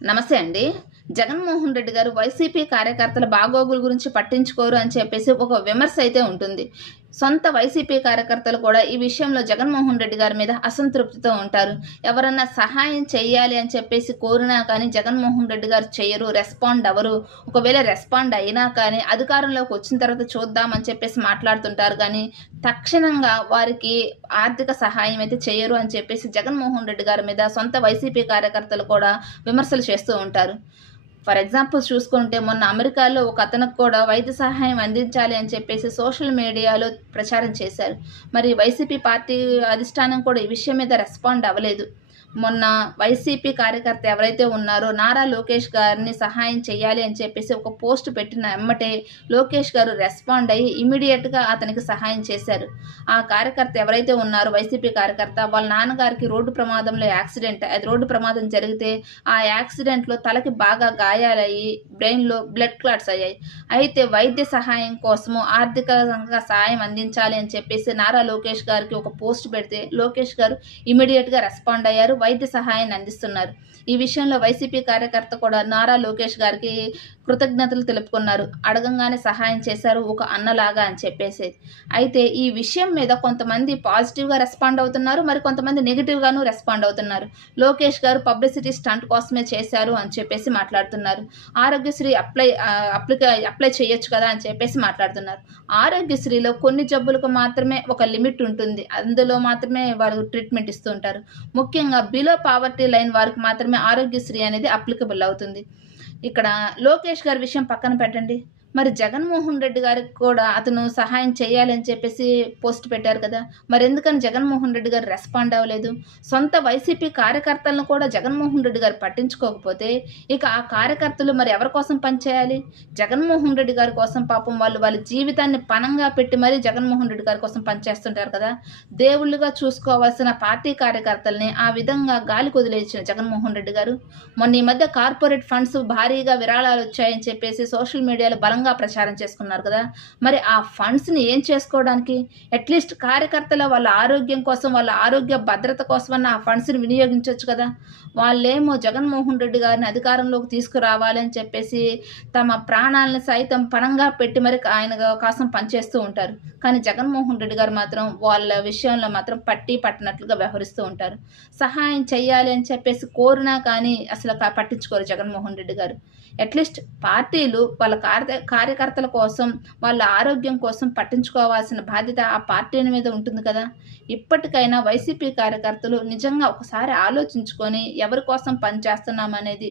నమస్తే అండి. జగన్మోహన్ రెడ్డి గారు వైసీపీ కార్యకర్తల బాగోగుల గురించి పట్టించుకోరు అని చెప్పేసి ఒక విమర్శ అయితే ఉంటుంది. సొంత వైసీపీ కార్యకర్తలు కూడా ఈ విషయంలో జగన్మోహన్ రెడ్డి గారి మీద అసంతృప్తితో ఉంటారు. ఎవరన్నా సహాయం చేయాలి అని చెప్పేసి కోరినా కానీ జగన్మోహన్ రెడ్డి గారు చెయ్యరు, రెస్పాండ్ అవ్వరు. ఒకవేళ రెస్పాండ్ అయినా కానీ అధికారంలోకి వచ్చిన తర్వాత చూద్దాం అని చెప్పేసి మాట్లాడుతుంటారు కానీ తక్షణంగా వారికి ఆర్థిక సహాయం అయితే చేయరు అని చెప్పేసి జగన్మోహన్ రెడ్డి గారి మీద సొంత వైసీపీ కార్యకర్తలు కూడా విమర్శలు చేస్తూ ఉంటారు. ఫర్ ఎగ్జాంపుల్ చూసుకుంటే మొన్న అమెరికాలో ఒక అతనికి కూడా వైద్య సహాయం అందించాలి అని చెప్పేసి సోషల్ మీడియాలో ప్రచారం చేశారు. మరి వైసీపీ పార్టీ అధిష్టానం కూడా ఈ విషయం మీద రెస్పాండ్ అవ్వలేదు. మొన్న వైసీపీ కార్యకర్త ఎవరైతే ఉన్నారో నారా లోకేష్ గారిని సహాయం చేయాలి అని చెప్పేసి ఒక పోస్ట్ పెట్టిన ఎమ్మటే లోకేష్ గారు రెస్పాండ్ అయ్యి ఇమీడియట్గా అతనికి సహాయం చేశారు. ఆ కార్యకర్త ఎవరైతే ఉన్నారో వైసీపీ కార్యకర్త వాళ్ళ నాన్నగారికి రోడ్డు ప్రమాదంలో రోడ్డు ప్రమాదం జరిగితే ఆ యాక్సిడెంట్లో తలకి బాగా గాయాలయ్యి బ్రెయిన్లో బ్లడ్ క్లాట్స్ అయ్యాయి. అయితే వైద్య సహాయం కోసము ఆర్థికంగా సహాయం అందించాలి అని చెప్పేసి నారా లోకేష్ గారికి ఒక పోస్ట్ పెడితే లోకేష్ గారు ఇమీడియట్గా రెస్పాండ్ అయ్యారు, వైద్య సహాయాన్ని అందిస్తున్నారు. ఈ విషయంలో వైసీపీ కార్యకర్త కూడా నారా లోకేష్ గారికి కృతజ్ఞతలు తెలుపుకున్నారు. అడగంగానే సహాయం చేశారు ఒక అన్నలాగా అని చెప్పేసి. అయితే ఈ విషయం మీద కొంతమంది పాజిటివ్గా రెస్పాండ్ అవుతున్నారు, మరి కొంతమంది నెగిటివ్గాను రెస్పాండ్ అవుతున్నారు. లోకేష్ గారు పబ్లిసిటీ స్టంట్ కోసమే చేశారు అని చెప్పేసి మాట్లాడుతున్నారు. ఆరోగ్యశ్రీ అప్లై చేయొచ్చు కదా అని చెప్పేసి మాట్లాడుతున్నారు. ఆరోగ్యశ్రీలో కొన్ని జబ్బులకు మాత్రమే ఒక లిమిట్ ఉంటుంది, అందులో మాత్రమే వారు ట్రీట్మెంట్ ఇస్తూ ఉంటారు. ముఖ్యంగా బిలో పావర్టీ లైన్ వారికి మాత్రమే ఆరోగ్యశ్రీ అనేది అప్లికబుల్ అవుతుంది. ఇక్కడ లోకేష్ గారి విషయం పక్కన పెట్టండి. మరి జగన్మోహన్ రెడ్డి గారికి కూడా అతను సహాయం చేయాలి అని చెప్పేసి పోస్ట్ పెట్టారు కదా! మరెందుకని జగన్మోహన్ రెడ్డి గారు రెస్పాండ్ అవ్వలేదు? సొంత వైసీపీ కార్యకర్తలను కూడా జగన్మోహన్ రెడ్డి గారు పట్టించుకోకపోతే ఇక ఆ కార్యకర్తలు మరి ఎవరి కోసం పనిచేయాలి? జగన్మోహన్ రెడ్డి గారి కోసం పాపం వాళ్ళ జీవితాన్ని పణంగా పెట్టి మరీ జగన్మోహన్ రెడ్డి గారి కోసం పనిచేస్తుంటారు కదా! దేవుళ్ళుగా చూసుకోవాల్సిన పార్టీ కార్యకర్తల్ని ఆ విధంగా గాలికి వదిలేసిన జగన్మోహన్ రెడ్డి గారు మొన్న ఈ మధ్య కార్పొరేట్ ఫండ్స్ భారీగా విరాళాలు వచ్చాయని చెప్పేసి సోషల్ మీడియాలో బలంగా ప్రచారం చేసుకున్నారు కదా! మరి ఆ ఫండ్స్‌ని ఏం చేసుకోవడానికి? అట్‌లీస్ట్ కార్యకర్తల వాళ్ళ ఆరోగ్యం కోసం, వాళ్ళ ఆరోగ్య భద్రత కోసమన్నా ఆ ఫండ్స్‌ని వినియోగించొచ్చు కదా! వాళ్ళేమో జగన్మోహన్ రెడ్డి గారిని అధికారంలోకి తీసుకురావాలని చెప్పేసి తమ ప్రాణాలను సైతం పణంగా పెట్టి మరి ఆయన కోసం పనిచేస్తూ ఉంటారు. కానీ జగన్మోహన్ రెడ్డి గారు మాత్రం వాళ్ళ విషయంలో మాత్రం పట్టినట్లుగా వ్యవహరిస్తూ ఉంటారు. సహాయం చేయాలి అని చెప్పేసి కోరినా కానీ అసలు పట్టించుకోరు జగన్మోహన్ రెడ్డి గారు. అట్‌లీస్ట్ పార్టీలు వాళ్ళ కార్యకర్తల కోసం, వాళ్ళ ఆరోగ్యం కోసం పట్టించుకోవాల్సిన బాధ్యత ఆ పార్టీల మీద ఉంటుంది కదా! ఇప్పటికైనా వైసీపీ కార్యకర్తలు నిజంగా ఒకసారి ఆలోచించుకొని ఎవరి కోసం పనిచేస్తున్నామనేది